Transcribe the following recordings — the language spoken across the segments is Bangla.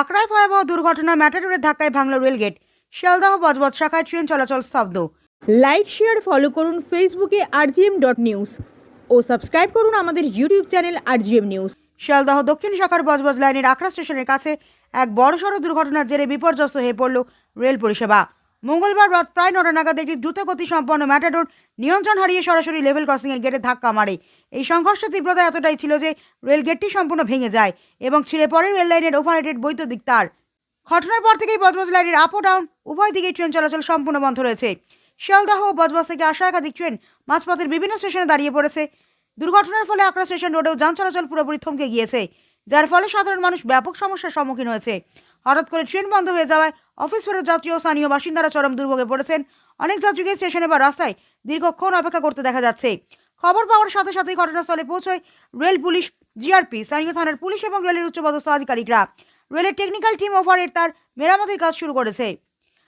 আকড়ায় ভয়াবহ দুর্ঘটনা ম্যাটাডোরের ধাক্কায় ভাঙল রেলগেট। শিয়ালদাহ বজবজ শাখায় ট্রেন চলাচল স্তব্ধ। লাইক, শেয়ার, ফলো করুন ফেসবুকে আরজিএম ডট নিউজ ও সাবস্ক্রাইব করুন আমাদের YouTube channel RGM news. Sealdah দক্ষিণ শাখার বজবজ লাইনের আকড়া স্টেশনের কাছে এক বড়সড় দুর্ঘটনার জেরে বিপর্যস্ত হয়ে পড়ল রেল পরিষেবা। মঙ্গলবার রাত প্রায় নটা নাগাদ একটি দ্রুতগতি সম্পন্ন ম্যাটাডোর নিয়ন্ত্রণ হারিয়ে সরাসরি লেভেল ক্রসিংয়ের গেটে ধাক্কা মারে। এই সংঘর্ষের তীব্রতা এতটাই ছিল যে রেল গেটটি সম্পূর্ণ ভেঙে যায় এবং ছিঁড়ে পড়ে রেল লাইনের ওভারহেডেড বৈদ্যুতিক তার। ঘটনার পর থেকেই বজবজ লাইনের আপ ও ডাউন, উভয় দিকেই ট্রেন চলাচল সম্পূর্ণ বন্ধ রয়েছে। শিয়ালদাহ ও বজবজ থেকে আসা একাধিক ট্রেন মাঝপথের বিভিন্ন স্টেশনে দাঁড়িয়ে পড়েছে। দুর্ঘটনার ফলে আকরা স্টেশন রোডেও যান চলাচল পুরোপুরি থমকে গিয়েছে, যার ফলে সাধারণ মানুষ ব্যাপক সমস্যার সম্মুখীন হয়েছে। হঠাৎ করে ট্রেন বন্ধ হয়ে যাওয়ায় অফিস ফেরত যাত্রী ও স্থানীয় বাসিন্দারা চরম দুর্ভোগে পড়েছেন। অনেক যাত্রীকে স্টেশনে বা রাস্তায় দীর্ঘক্ষণ অপেক্ষা করতে দেখা যাচ্ছে। খবর পাওয়ার সাথে সাথেই ঘটনাস্থলে পৌঁছয় রেল পুলিশ, জিআরপি, স্থানীয় থানার পুলিশ এবং রেলের উচ্চপদস্থ আধিকারিকরা। রেলের টেকনিক্যাল টিম ওভারের তার মেরামতির কাজ শুরু করেছে।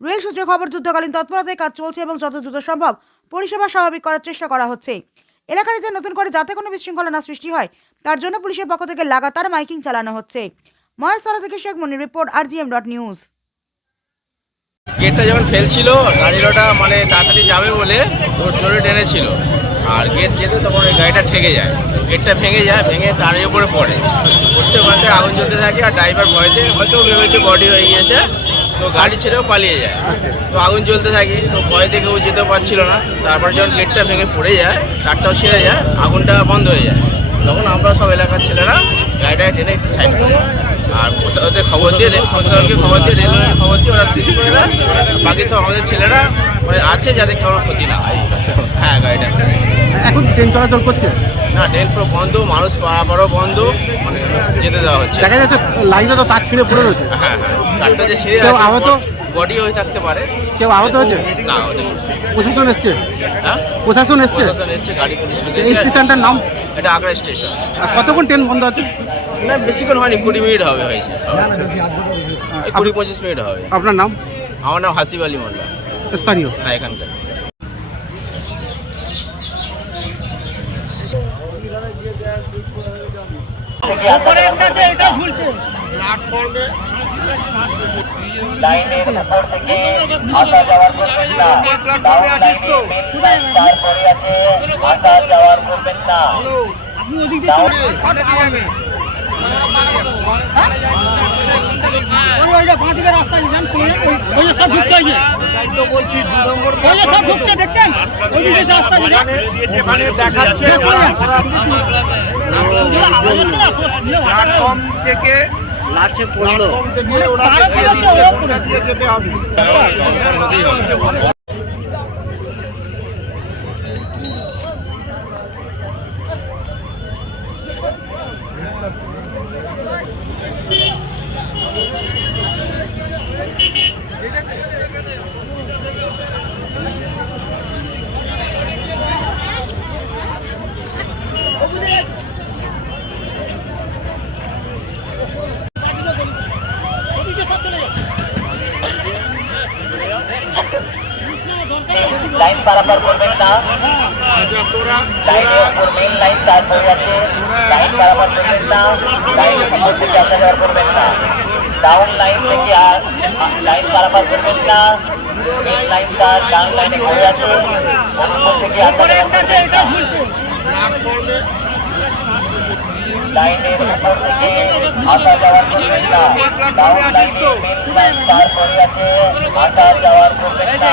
রেল সূত্রে খবর, যুদ্ধকালীন তৎপরতায় কাজ চলছে এবং যত দ্রুত সম্ভব পরিষেবা স্বাভাবিক করার চেষ্টা করা হচ্ছে। এলাকাটিতে নতুন করে যাতে কোনো বিশৃঙ্খলা না সৃষ্টি হয়, তার জন্য পুলিশের পক্ষ থেকে লাগাতার মাইকিং চালানো হচ্ছে। মহেশতলা থেকে Sheikh Monir report RGM dot news গেটটা যখন ফেলছিল গাড়িটা মানে তাড়াতাড়ি যাবে বলে ওর জোরে টেনেছিল। আর গেট যেতে তখন ওই গাড়িটা ঠেকে যায়। গেটটা ভেঙে যায়, ভেঙে তারের উপরে পড়ে। পড়তে পড়তে আগুন জ্বলতে থাকে আর ড্রাইভার ভয়তে, হয়তো ভেবেছে বডি হয়ে গিয়েছে, তো গাড়ি ছেড়েও পালিয়ে যায়। তো আগুন জ্বলতে থাকে, তো ভয় থেকে ও যেতে পারছিল না। তারপর যখন গেটটা ভেঙে পড়ে যায়, তারটাও ছেড়ে যায়, আগুনটা বন্ধ হয়ে যায়। তখন আমরা সব এলাকার ছেলেরা গাড়িটা টেনে একটু সাইড করি। আর ওদের খবর দিয়ে প্রশাসনকে খবর দিয়ে রেলওয়ে খবর দিয়ে ওরা শেষ করে দেয়। বাকি সব আমাদের ছেলেরা মানে আছে যাতে কারোর ক্ষতি না হয়। হ্যাঁ গাড়িটা এখন ট্রেন চলাচল করছে? না ট্রেন পুরো বন্ধ মানুষ পারাপারও বন্ধ মানে যেতে দেওয়া হচ্ছে। দেখা যাচ্ছে লাইনে তো তার ছিঁড়ে পড়ে রয়েছে। হ্যাঁ হ্যাঁ তারটা যে সেরে কেউ আহত? বডি হয়ে থাকতে পারে। কেউ আহত হয়েছে? না প্রশাসন এসছে? হ্যাঁ? প্রশাসন এসছে? প্রশাসন এসছে গাড়ি পুলিশ এই স্টেশনটার নাম? এটা আগ্রা স্টেশন। আর কতক্ষণ ট্রেন বন্ধ আছে? না বেশিক্ষণ হয়নি কুড়ি মিনিট হবে হয়েছে কুড়ি পঁচিশ মিনিট হবে। আপনার নাম? আমার নাম হাসিব আলী মোল্লা। স্থানীয়? হ্যাঁ এখানকার। লাইনের উপর থেকে আসা যাওয়ার করবেন না। ডাউন লাইনে তারপরে আছে আসা যাওয়ার করবেন না। ডাউন প্ল্যাটফর্ম থেকে লাস্টে পড়ল। যেতে হবে। পারাপার করবেন না আচ্ছা তোরা লাইনের উপর মেন লাইন তারপরে আছে লাইন পারাপার করবেন না লাইনের উপর থেকে আসা যাওয়ার করবেন না ডাউন লাইন থেকে আর লাইন পারাপার করবেন না মেন লাইনটা ডাউন লাইনে ঘুরে আছে ওর উপর থেকে আসা যাওয়ার করবেন না প্ল্যাটফর্মে লাইনের উপর থেকে আসা যাওয়ার করবেন না ডাউন লাইনে মেন লাইন তারপরে আছে আসা যাওয়ার করবেন না